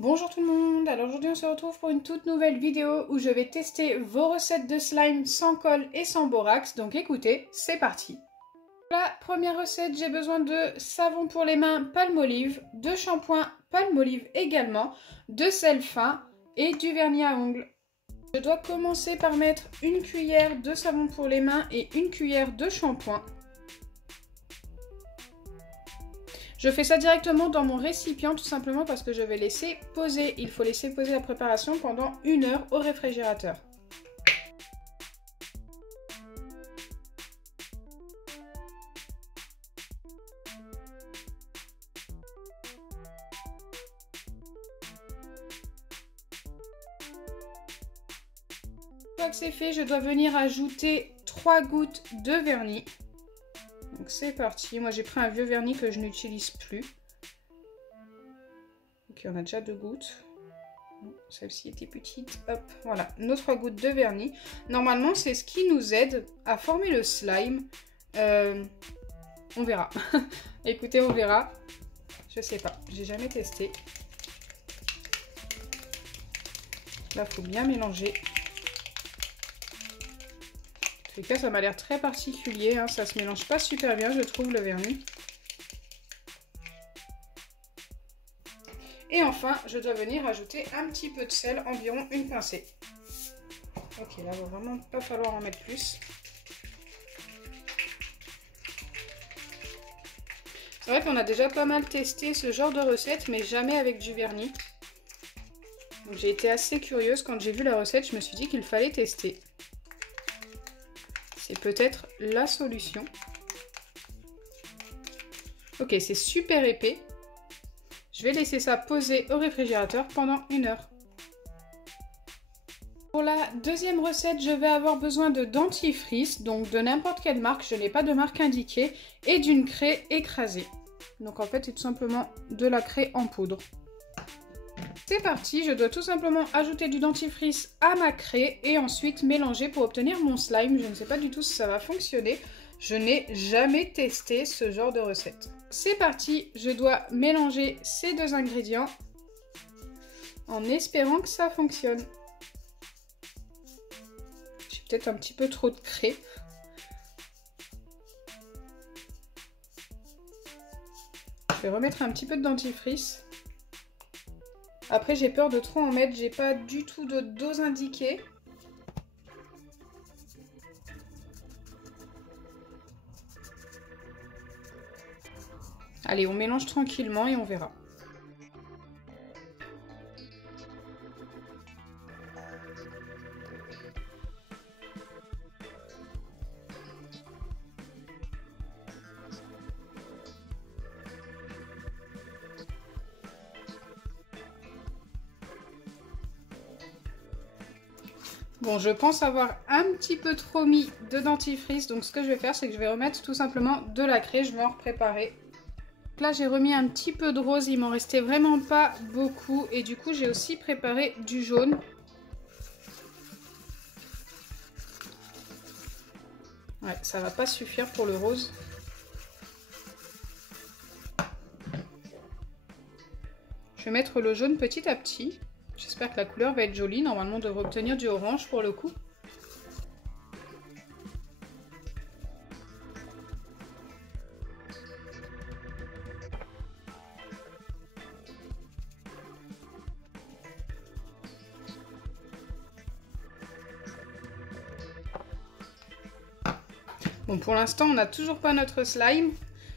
Bonjour tout le monde, alors aujourd'hui on se retrouve pour une toute nouvelle vidéo où je vais tester vos recettes de slime sans colle et sans borax, donc écoutez, c'est parti. Pour la première recette, j'ai besoin de savon pour les mains Palmolive, de shampoing Palmolive également, de sel fin et du vernis à ongles. Je dois commencer par mettre une cuillère de savon pour les mains et une cuillère de shampoing. Je fais ça directement dans mon récipient tout simplement parce que je vais laisser poser. Il faut laisser poser la préparation pendant 1 heure au réfrigérateur. Une fois que c'est fait, je dois venir ajouter 3 gouttes de vernis. Donc c'est parti, moi j'ai pris un vieux vernis que je n'utilise plus. Ok, on a déjà 2 gouttes. Celle-ci était petite. Hop, voilà, nos 3 gouttes de vernis. Normalement, c'est ce qui nous aide à former le slime. On verra. Écoutez, on verra. Je sais pas, j'ai jamais testé. Là, il faut bien mélanger. En tout cas, ça m'a l'air très particulier, hein. Ça se mélange pas super bien, je trouve, le vernis. Et enfin, je dois venir ajouter un petit peu de sel, environ une pincée. Ok, là, il va vraiment pas falloir en mettre plus. C'est vrai qu'on a déjà pas mal testé ce genre de recette, mais jamais avec du vernis. Donc j'ai été assez curieuse quand j'ai vu la recette, je me suis dit qu'il fallait tester. C'est peut-être la solution. Ok, c'est super épais. Je vais laisser ça poser au réfrigérateur pendant 1 heure. Pour la deuxième recette, je vais avoir besoin de dentifrice, donc de n'importe quelle marque, je n'ai pas de marque indiquée, et d'une craie écrasée. Donc en fait, c'est tout simplement de la craie en poudre. C'est parti, je dois tout simplement ajouter du dentifrice à ma craie et ensuite mélanger pour obtenir mon slime. Je ne sais pas du tout si ça va fonctionner. Je n'ai jamais testé ce genre de recette. C'est parti, je dois mélanger ces 2 ingrédients en espérant que ça fonctionne. J'ai peut-être un petit peu trop de craie. Je vais remettre un petit peu de dentifrice. Après, j'ai peur de trop en mettre, j'ai pas du tout de dose indiquée. Allez, on mélange tranquillement et on verra. Bon, je pense avoir un petit peu trop mis de dentifrice, donc ce que je vais faire, c'est que je vais remettre tout simplement de la craie, je vais en préparer. Là, j'ai remis un petit peu de rose, il m'en restait vraiment pas beaucoup, et du coup, j'ai aussi préparé du jaune. Ouais, ça va pas suffire pour le rose. Je vais mettre le jaune petit à petit. J'espère que la couleur va être jolie. Normalement, on devrait obtenir du orange pour le coup. Bon, pour l'instant, on n'a toujours pas notre slime.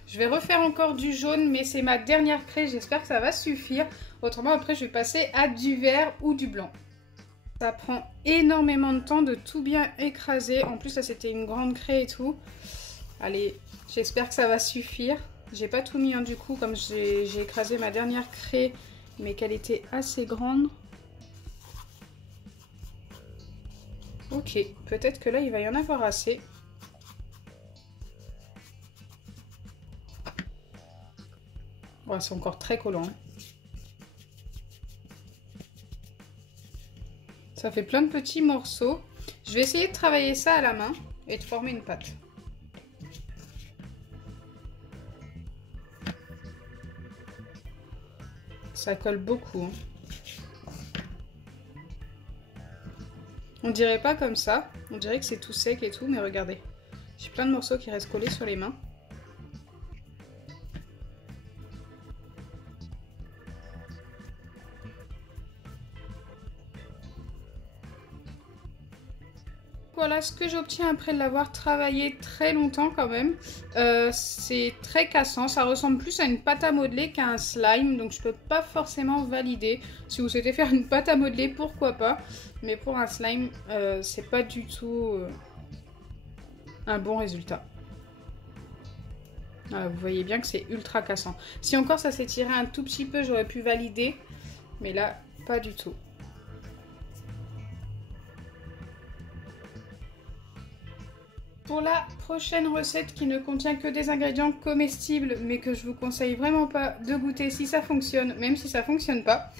Je vais refaire encore du jaune, mais c'est ma dernière craie. J'espère que ça va suffire. Autrement, après, je vais passer à du vert ou du blanc. Ça prend énormément de temps de tout bien écraser. En plus, là, c'était une grande craie et tout. Allez, j'espère que ça va suffire. J'ai pas tout mis, hein, du coup, comme j'ai écrasé ma dernière craie, mais qu'elle était assez grande. Ok, peut-être que là, il va y en avoir assez. Oh, c'est encore très collant. Ça fait plein de petits morceaux. Je vais essayer de travailler ça à la main et de former une pâte. Ça colle beaucoup, hein. On dirait pas comme ça, on dirait que c'est tout sec et tout, mais regardez. J'ai plein de morceaux qui restent collés sur les mains. Voilà ce que j'obtiens après l'avoir travaillé très longtemps quand même. C'est très cassant, ça ressemble plus à une pâte à modeler qu'à un slime, donc je peux pas forcément valider. Si vous souhaitez faire une pâte à modeler, pourquoi pas, mais pour un slime, c'est pas du tout un bon résultat. Voilà, vous voyez bien que c'est ultra cassant. Si encore ça s'étirait un tout petit peu, j'aurais pu valider, mais là, pas du tout. Pour la prochaine recette qui ne contient que des ingrédients comestibles mais que je vous conseille vraiment pas de goûter si ça fonctionne, même si ça fonctionne pas,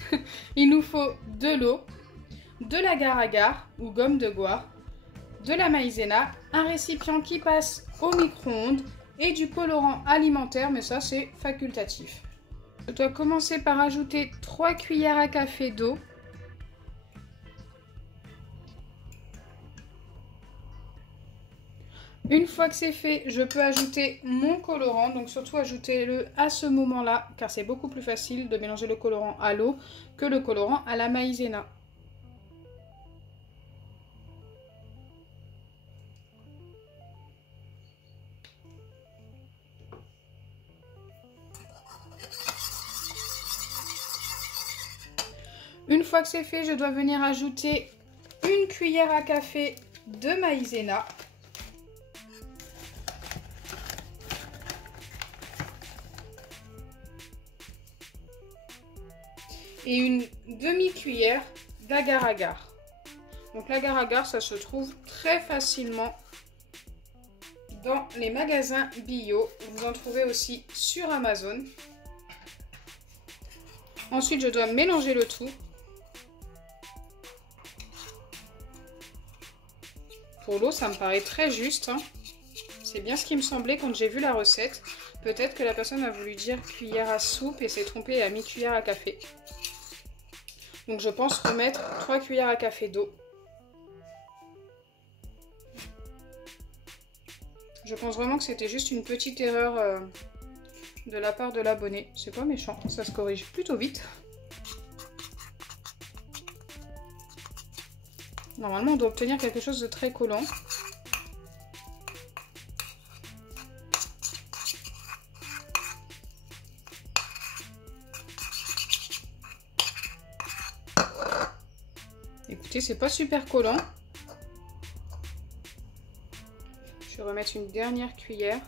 il nous faut de l'eau, de l'agar-agar ou gomme de goire, de la maïzena, un récipient qui passe au micro-ondes et du colorant alimentaire, mais ça c'est facultatif. Je dois commencer par ajouter 3 cuillères à café d'eau. Une fois que c'est fait, je peux ajouter mon colorant, donc surtout ajoutez-le à ce moment-là, car c'est beaucoup plus facile de mélanger le colorant à l'eau que le colorant à la maïzena. Une fois que c'est fait, je dois venir ajouter une cuillère à café de maïzena. Et une demi-cuillère d'agar-agar. Donc l'agar-agar, ça se trouve très facilement dans les magasins bio. Vous en trouvez aussi sur Amazon. Ensuite, je dois mélanger le tout. Pour l'eau, ça me paraît très juste, hein. C'est bien ce qui me semblait quand j'ai vu la recette. Peut-être que la personne a voulu dire cuillère à soupe et s'est trompée et a mis cuillère à café. Donc je pense remettre 3 cuillères à café d'eau. Je pense vraiment que c'était juste une petite erreur de la part de l'abonné. C'est pas méchant, ça se corrige plutôt vite. Normalement on doit obtenir quelque chose de très collant. Écoutez, c'est pas super collant. Je vais remettre une dernière cuillère.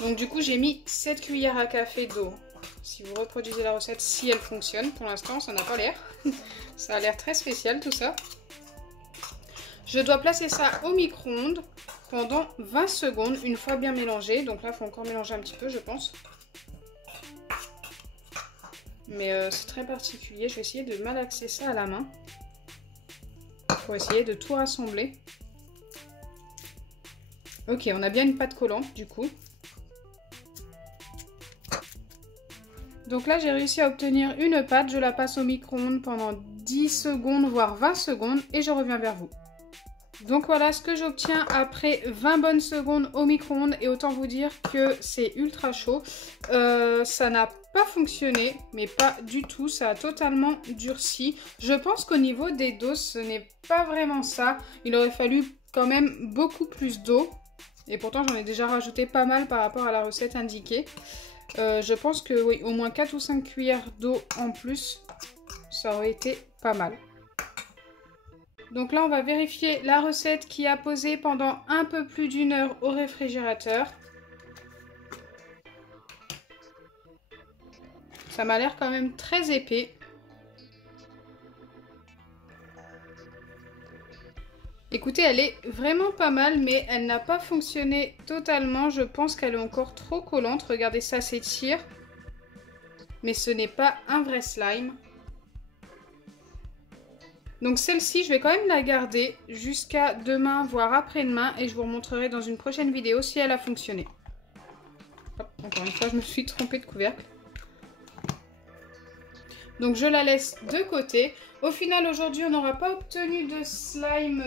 Donc du coup, j'ai mis 7 cuillères à café d'eau. Si vous reproduisez la recette, si elle fonctionne, pour l'instant, ça n'a pas l'air. Ça a l'air très spécial tout ça. Je dois placer ça au micro-ondes pendant 20 secondes, une fois bien mélangé. Donc là, il faut encore mélanger un petit peu, je pense. Mais c'est très particulier. Je vais essayer de malaxer ça à la main pour essayer de tout rassembler. Ok, on a bien une pâte collante du coup. Donc là, j'ai réussi à obtenir une pâte. Je la passe au micro-ondes pendant 10 secondes, voire 20 secondes et je reviens vers vous. Donc voilà ce que j'obtiens après 20 bonnes secondes au micro-ondes et autant vous dire que c'est ultra chaud. Ça n'a pas fonctionné, mais pas du tout, ça a totalement durci. Je pense qu'au niveau des doses, ce n'est pas vraiment ça. Il aurait fallu quand même beaucoup plus d'eau et pourtant j'en ai déjà rajouté pas mal par rapport à la recette indiquée. Je pense que oui, au moins 4 ou 5 cuillères d'eau en plus, ça aurait été pas mal. Donc là, on va vérifier la recette qui a posé pendant un peu plus d'1 heure au réfrigérateur. Ça m'a l'air quand même très épais. Écoutez, elle est vraiment pas mal, mais elle n'a pas fonctionné totalement. Je pense qu'elle est encore trop collante. Regardez, ça s'étire. Mais ce n'est pas un vrai slime. Donc celle-ci, je vais quand même la garder jusqu'à demain, voire après-demain. Et je vous remontrerai dans une prochaine vidéo si elle a fonctionné. Hop, encore une fois, je me suis trompée de couvercle. Donc je la laisse de côté. Au final, aujourd'hui, on n'aura pas obtenu de slime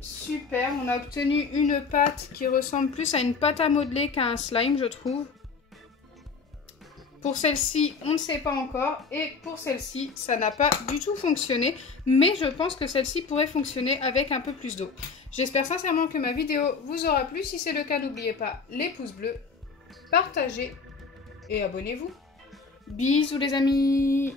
super. On a obtenu une pâte qui ressemble plus à une pâte à modeler qu'à un slime, je trouve. Pour celle-ci, on ne sait pas encore. Et pour celle-ci, ça n'a pas du tout fonctionné. Mais je pense que celle-ci pourrait fonctionner avec un peu plus d'eau. J'espère sincèrement que ma vidéo vous aura plu. Si c'est le cas, n'oubliez pas les pouces bleus, partagez et abonnez-vous. Bisous les amis!